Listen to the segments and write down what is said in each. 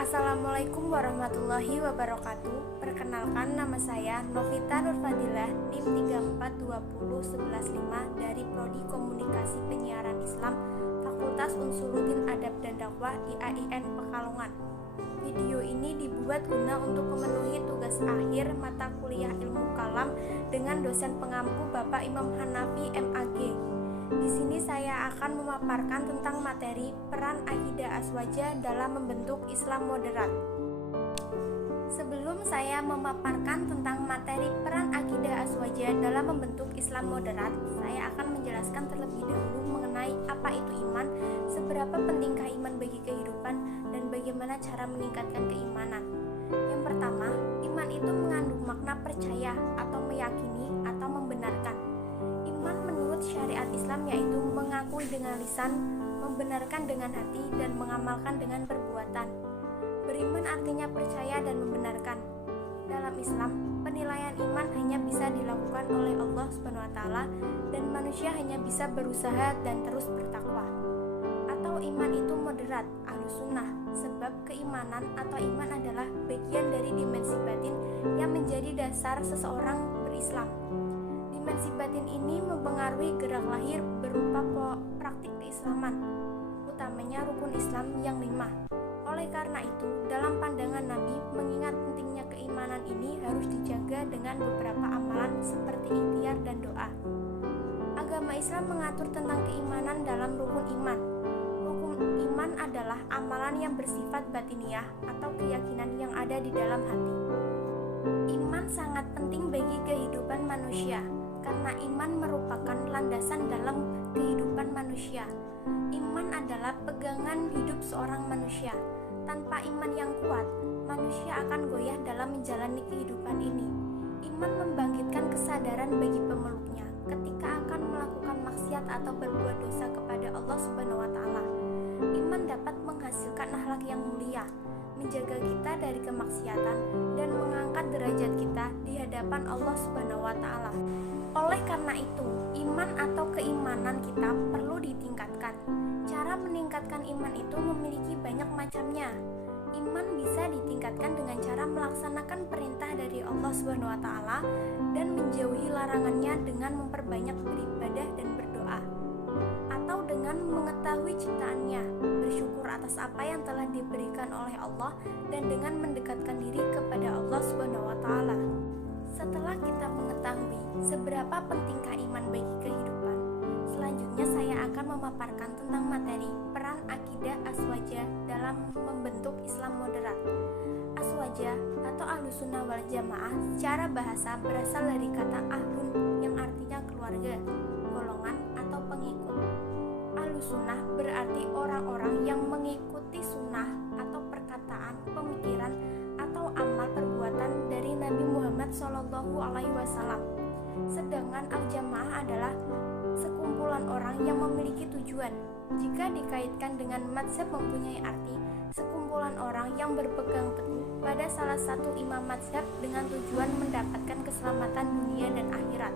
Assalamualaikum warahmatullahi wabarakatuh. Perkenalkan, nama saya Novita Nurfadilah, NIM 3420115 dari Prodi Komunikasi Penyiaran Islam, Fakultas Unsuluddin Adab dan Dakwah IAIN Pekalongan. Video ini dibuat guna untuk memenuhi tugas akhir mata kuliah Ilmu Kalam dengan dosen pengampu Bapak Imam Hanafi MAG. Di sini saya akan memaparkan tentang materi peran akidah aswaja dalam membentuk Islam moderat. Sebelum saya memaparkan tentang materi peran akidah aswaja dalam membentuk Islam moderat, saya akan menjelaskan terlebih dahulu mengenai apa itu iman, seberapa pentingkah iman bagi kehidupan, dan bagaimana cara meningkatkan keimanan. Yang pertama, iman itu mengandung makna percaya atau meyakini atau membenarkan. Iman menurut syariat Islam yaitu mengakui dengan lisan, membenarkan dengan hati, dan mengamalkan dengan perbuatan. Beriman artinya percaya dan membenarkan. Dalam Islam, penilaian iman hanya bisa dilakukan oleh Allah SWT dan manusia hanya bisa berusaha dan terus bertakwa. Atau iman itu moderat, ahlus sunnah, sebab keimanan atau iman adalah bagian dari dimensi batin yang menjadi dasar seseorang berislam. Dimensi batin ini mempengaruhi gerak lahir berupa praktik keislaman, utamanya rukun Islam yang 5. Oleh karena itu, dalam pandangan Nabi, mengingat pentingnya keimanan ini harus dijaga dengan beberapa amalan seperti ikhtiar dan doa. Agama Islam mengatur tentang keimanan dalam rukun iman. Rukun iman adalah amalan yang bersifat batiniah atau keyakinan yang ada di dalam hati. Iman sangat penting bagi kehidupan manusia, karena iman merupakan landasan dalam kehidupan manusia. Iman adalah pegangan hidup seorang manusia. Tanpa iman yang kuat, manusia akan goyah dalam menjalani kehidupan ini. Iman membangkitkan kesadaran bagi pemeluknya ketika akan melakukan maksiat atau berbuat dosa kepada Allah Subhanahu wa taala. Iman dapat menghasilkan akhlak yang mulia, menjaga kita dari kemaksiatan, dan mengangkat derajat kita di hadapan Allah Subhanahu wa taala. Oleh karena itu, iman atau keimanan kita perlu ditingkatkan. Cara meningkatkan iman itu memiliki banyak macamnya. Iman bisa ditingkatkan dengan cara melaksanakan perintah dari Allah Subhanahu wa taala dan menjauhi larangannya dengan memperbanyak beribadah dan berdoa, atau dengan mengetahui ciptaannya, bersyukur atas apa yang telah diberikan oleh Allah, dan dengan mendekatkan diri kepada Allah Subhanahu wa taala. Setelah kita mengetahui seberapa pentingkah iman bagi kehidupan, selanjutnya saya akan memaparkan tentang materi peran akidah aswaja dalam membentuk Islam moderat. Aswaja atau ahlus sunnah wal jamaah secara bahasa berasal dari kata ahlun yang artinya keluarga, golongan, atau pengikut. Ahlus sunnah berarti orang-orang yang mengikuti sunnah atau perkataan, pemikiran, atau amal perbuatan dari Nabi Muhammad SAW. Sedangkan al-jamaah adalah sekumpulan orang yang memiliki tujuan. Jika dikaitkan dengan mazhab mempunyai arti sekumpulan orang yang berpegang teguh pada salah satu imam mazhab dengan tujuan mendapatkan keselamatan dunia dan akhirat.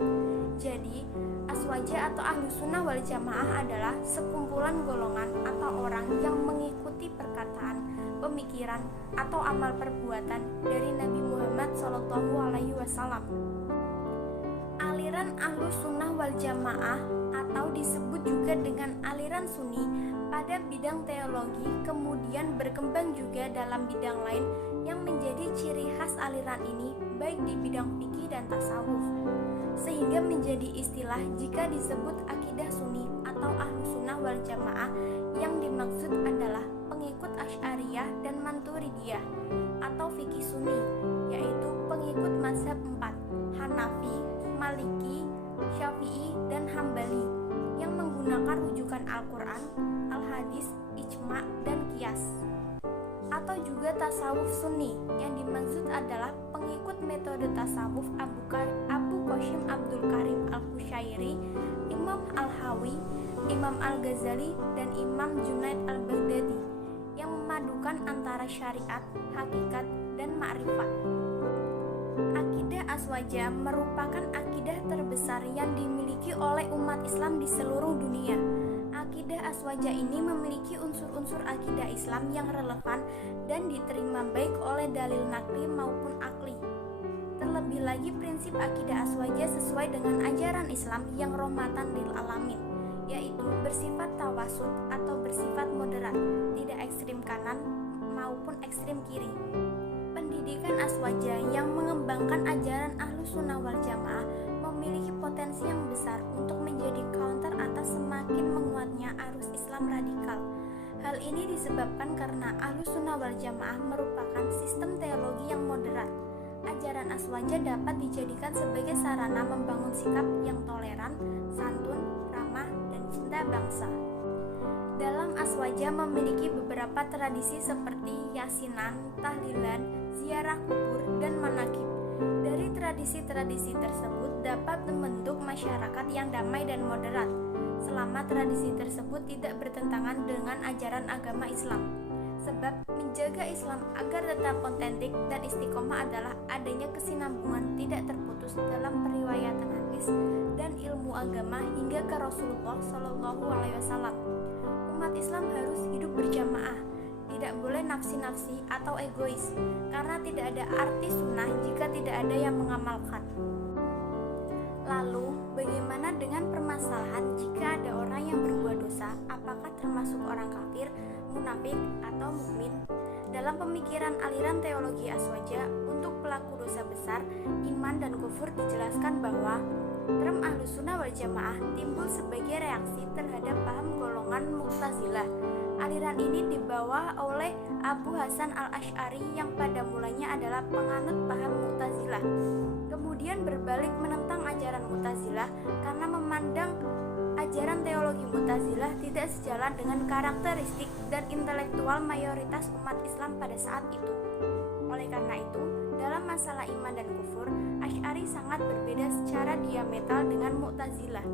Jadi, aswaja atau ahlus sunnah wal jamaah adalah sekumpulan golongan atau orang yang mengikuti perkataan, pemikiran, atau amal perbuatan dari Nabi Muhammad SAW. Aliran ahlus sunnah wal jamaah atau disebut juga dengan aliran sunni pada bidang teologi kemudian berkembang juga dalam bidang lain yang menjadi ciri khas aliran ini baik di bidang fikih dan tasawuf, sehingga menjadi istilah jika disebut akidah sunni atau ahlus sunnah wal jamaah yang dimaksud adalah pengikut Asy'ariyah dan Maturidiyah, atau fikih sunni yaitu pengikut mazhab 4, Hanafi, Maliki, Syafi'i, dan Hambali yang menggunakan rujukan Al-Quran, Al-Hadis, Ijma', dan Qiyas. Atau juga tasawuf sunni yang dimaksud adalah pengikut metode tasawuf Abu Qasim Abdul Karim Al-Qushairi, Imam Al-Hawi, Imam Al-Ghazali, dan Imam Junaid Al-Baghdadi yang memadukan antara syariat, hakikat, dan ma'rifat. Akidah aswaja merupakan akidah terbesar yang dimiliki oleh umat Islam di seluruh dunia. Akidah Aswaja ini memiliki unsur-unsur akidah Islam yang relevan dan diterima baik oleh dalil nakli maupun akli. Terlebih lagi prinsip akidah Aswaja sesuai dengan ajaran Islam yang rahmatan lil alamin, yaitu bersifat tawasud atau bersifat moderat, tidak ekstrim kanan maupun ekstrim kiri. Pendidikan Aswaja yang mengembangkan ajaran Ahlus Sunnah wal Jamaah memiliki potensi yang besar untuk menjadi counter atas semakin menguatnya arus Islam radikal. Hal ini disebabkan karena Ahlus Sunnah wal Jamaah merupakan sistem teologi yang moderat. Ajaran Aswaja dapat dijadikan sebagai sarana membangun sikap yang toleran, santun, ramah, dan cinta bangsa. Dalam Aswaja memiliki beberapa tradisi seperti yasinan, tahlilan, ziarah kubur, dan manakib. Dari tradisi-tradisi tersebut dapat membentuk masyarakat yang damai dan moderat, selama tradisi tersebut tidak bertentangan dengan ajaran agama Islam. Sebab menjaga Islam agar tetap otentik dan istiqomah adalah adanya kesinambungan tidak terputus dalam periwayatan hadis dan ilmu agama hingga ke Rasulullah Shallallahu Alaihi Wasallam. Umat Islam harus hidup berjamaah, tidak boleh nafsi-nafsi atau egois, karena tidak ada arti sunnah jika tidak ada yang mengamalkan. Lalu, bagaimana dengan permasalahan jika ada orang yang berbuat dosa, apakah termasuk orang kafir, munafik, atau mukmin? Dalam pemikiran aliran teologi Aswaja, untuk pelaku dosa besar, iman dan kufur dijelaskan bahwa term Ahlus Sunnah wal Jamaah timbul sebagai reaksi terhadap paham golongan Mu'tazilah. Aliran ini dibawa oleh Abu Hasan al-Asy'ari yang pada mulanya adalah penganut paham Mu'tazilah. Kemudian berbalik menentang ajaran Mu'tazilah karena memandang ajaran teologi Mu'tazilah tidak sejalan dengan karakteristik dan intelektual mayoritas umat Islam pada saat itu. Oleh karena itu, dalam masalah iman dan kufur, Asy'ari sangat berbeda secara diametral dengan Mu'tazilah.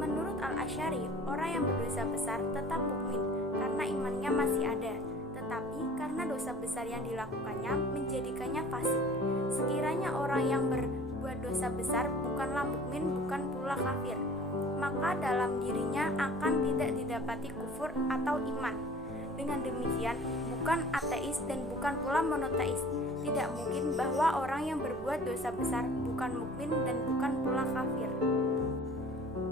Menurut al-Asy'ari, orang yang berdosa besar tetap mukmin karena imannya masih ada, tetapi karena dosa besar yang dilakukannya menjadikannya fasik. Sekiranya orang yang berbuat dosa besar bukanlah mukmin, bukan pula kafir, maka dalam dirinya akan tidak didapati kufur atau iman. Dengan demikian, bukan ateis dan bukan pula monoteis. Tidak mungkin bahwa orang yang berbuat dosa besar bukan mukmin dan bukan pula kafir.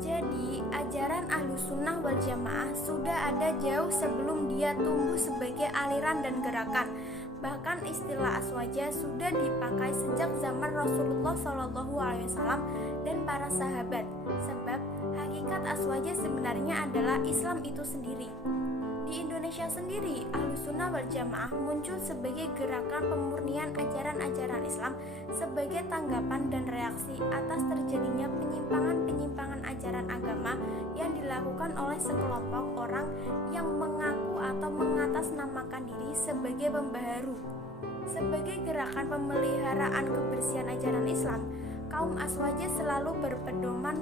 Jadi, ajaran Ahlus Sunnah wal Jamaah sudah ada jauh sebelum dia tumbuh sebagai aliran dan gerakan. Bahkan istilah Aswaja sudah dipakai sejak zaman Rasulullah SAW dan para sahabat. Sebab hakikat Aswaja sebenarnya adalah Islam itu sendiri. Di Indonesia sendiri, Ahlus Sunnah wal Jamaah muncul sebagai gerakan pemurnian ajaran-ajaran Islam sebagai tanggapan dan reaksi atas terjadinya penyimpangan-penyimpangan ajaran agama yang dilakukan oleh sekelompok orang yang mengaku atau mengatasnamakan diri sebagai pembaharu. Sebagai gerakan pemeliharaan kebersihan ajaran Islam, kaum Aswaja selalu berpedoman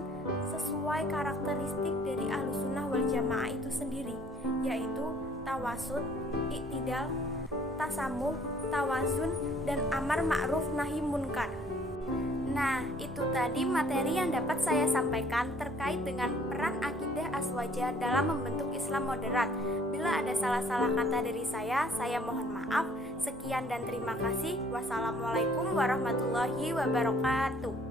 sesuai karakteristik dari Ahlus Sunnah wal Jamaah itu sendiri, yaitu tawasud, iktidal, tasamuh, tawazun, dan amar ma'ruf nahi munkar. Nah, itu tadi materi yang dapat saya sampaikan terkait dengan peran akidah Aswaja dalam membentuk Islam moderat. Bila ada salah-salah kata dari saya mohon maaf. Sekian dan terima kasih. Wassalamualaikum warahmatullahi wabarakatuh.